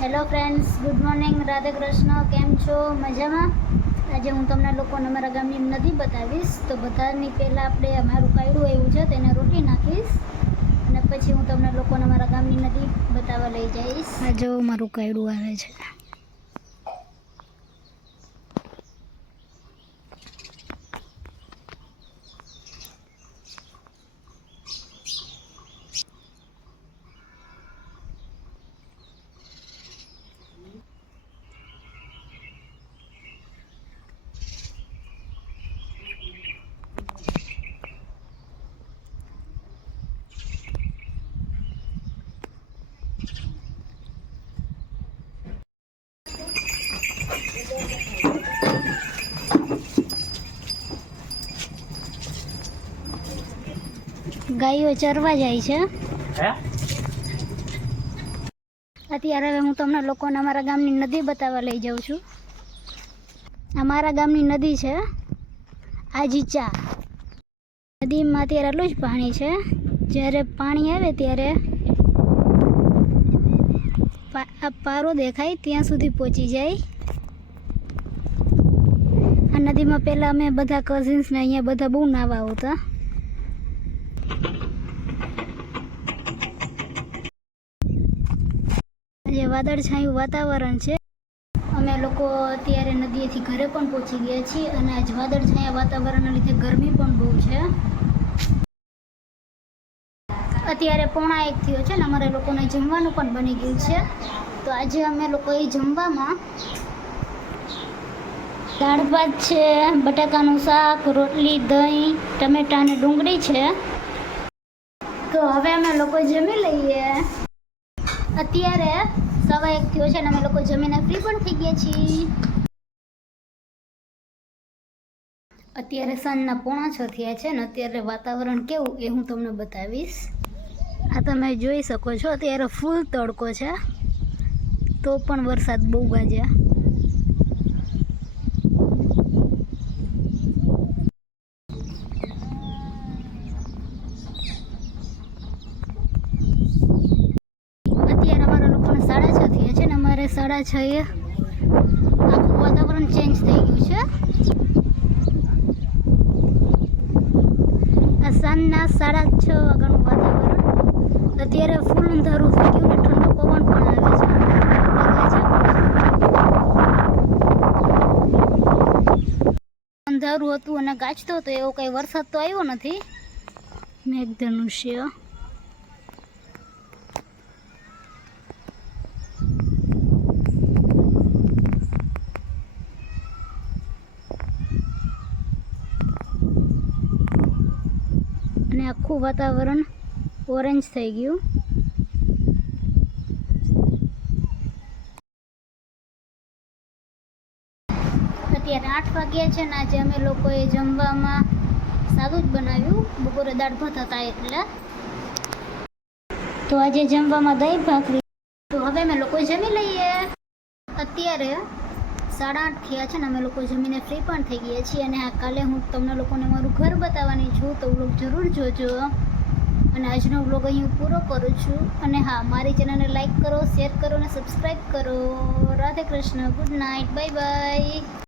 Hello friends, good morning, Radhe Krishna. કેમ છો? મજામાં? આજે હું તમને લોકોને અમારા ગામની નદી બતાવીશ. તો બધાની પહેલાં આપણે અમારું કાયડું આવ્યું છે તેને રોટી નાખીશ અને પછી હું તમને લોકોને અમારા ગામની નદી બતાવવા લઈ જઈશ. આ જો મારું કાયડું આવે છે. ગાયો ચરવા જાય છે. અત્યારે હવે હું તમને લોકોને અમારા ગામની નદી બતાવવા લઈ જાઉં છું. અમારા ગામની નદી છે આજીચા. નદીમાં અત્યારે એટલું જ પાણી છે. જ્યારે પાણી આવે ત્યારે આ પારો દેખાય ત્યાં સુધી પહોંચી જાય. આ નદીમાં પહેલાં અમે બધા કઝિન્સને અહીંયા બધા બહુ નાહવા આવતા. આજે વાદળછાયું વાતાવરણ છે. અમે લોકો અત્યારે નદીએથી ઘરે પણ પહોંચી ગયા છીએ અને આજ વાદળછાયા વાતાવરણના લીધે ગરમી પણ બહુ છે. અત્યારે 1:45 થયો છે ને અમારે લોકોને જમવાનું પણ બની ગયું છે. તો આજે અમે લોકોએ જમવામાં દાળ ભાત છે, બટાકાનું શાક, રોટલી, દહીં, ટમેટાં અને ડુંગળી છે. તો હવે અમે લોકો જમી લઈએ. અત્યારે 1:15 થયો છે ને અમે લોકો જમીને ફ્રી પણ થઈ ગયા છીએ. અત્યારે સાંજના 5:45 થયા છે ને અત્યારે વાતાવરણ કેવું એ હું તમને બતાવીશ. આ તમે જોઈ શકો છો અત્યારે ફૂલ તડકો છે તો પણ વરસાદ બહુ ગાજ્યા. અત્યારે અમારા લોકોને 6:30 થયા છે ને અમારે 6:30 આખું વાતાવરણ ચેન્જ થઈ ગયું છે. આ સાંજના 6:30 વાગ્યાનું વાતાવરણ. અત્યારે ફૂલ અંધારું થઈ ગયું ને ઠંડો પવન પણ આવે છે. અંધારું હતું અને ગાજતો હતો, એવો કંઈ વરસાદ તો આવ્યો નથી. મેઘધનુષ્ય. અને આખું વાતાવરણ ઓરેન્જ થઈ ગયું. અત્યારે 8 વાગ્યા છે ને આજે અમે લોકોએ જમવામાં સાદું જ બનાવ્યું. બપોરે દાળ ભાત હતા એટલે. તો આજે જમવામાં દહીં ભાખરી. તો હવે અમે લોકો જમી લઈએ. અત્યારે 8:30 થયા છે ને અમે લોકો જમીને ફ્રી પણ થઈ ગયા છીએ. અને આ કાલે હું તમને લોકોને મારું ઘર બતાવવાની છું, તો વ્લોગ જરૂર જોજો. અને આજનો વ્લોગ અહીં પૂરો કરું છું. અને હા, મારી ચેનલને લાઈક કરો, શેર કરો અને સબસ્ક્રાઈબ કરો. Radhe Krishna. Good night. Bye bye.